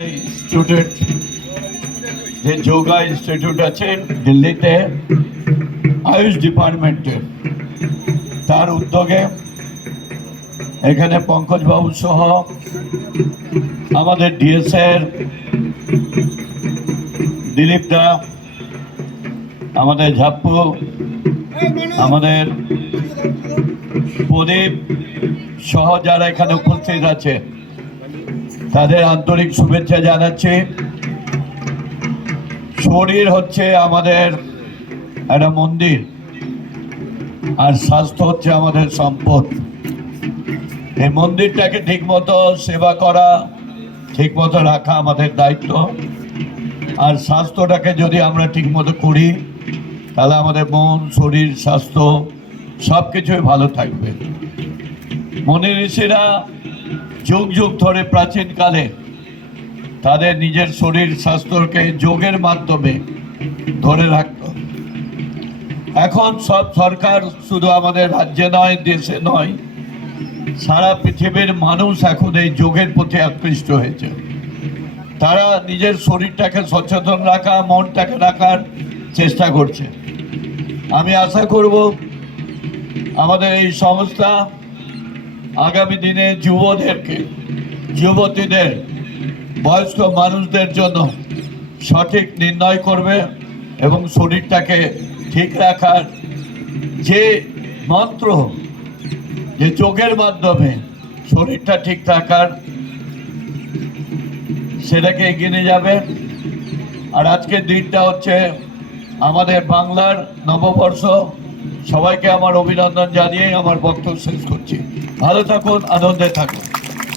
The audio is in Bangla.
স্টুডেন্ট যে যোগা ইনস্টিটিউট আছে দিল্লিতে আয়ুষ ডিপার্টমেন্টের, তার উদ্যোগে এখানে পঙ্কজ বাবু সহ আমাদের ডিএসএর দিলীপ দা, আমাদের ঝাপ্পু, আমাদের প্রদীপ সহ যারা এখানে উপস্থিত আছে তাদের আন্তরিক শুভেচ্ছা জানাচ্ছি। শরীর হচ্ছে আমাদের একটা মন্দির, আর স্বাস্থ্য হচ্ছে আমাদের সম্পদ। এই মন্দিরটাকে ঠিকমতো সেবা করা, ঠিকমতো রাখা আমাদের দায়িত্ব। আর স্বাস্থ্যটাকে যদি আমরা ঠিকমতো করি তাহলে আমাদের মন, শরীর, স্বাস্থ্য সব কিছুই ভালো থাকবে। মুনি ঋষিরা যুগ যুগ ধরে প্রাচীনকালে তাদের নিজের শরীর স্বাস্থ্যকে যোগের মাধ্যমে ধরে রাখত। এখন সব সরকার, শুধু আমাদের রাজ্যে নয়, দেশে নয়, সারা পৃথিবীর মানুষ এখন এই যোগের প্রতি আকৃষ্ট হয়েছে। তারা নিজের শরীরটাকে সচেতন রাখা, মনটাকে রাখার চেষ্টা করছে। আমি আশা করব আমাদের এই সংস্থা আগামী দিনে যুবদেরকে, যুবতীদের, বয়স্ক মানুষদের জন্য সঠিক নির্ণয় করবে এবং শরীরটাকে ঠিক রাখার যে মন্ত্র, যে যোগের মাধ্যমে শরীরটা ঠিক থাকার, সেটাকে এগিয়ে নিয়ে যাবে। আর আজকের দিনটা হচ্ছে আমাদের বাংলার নববর্ষ। সবাইকে আমার অভিনন্দন জানিয়ে আমার বক্তব্য শেষ করছি। ভালো থাকুন, আনন্দে থাকুন।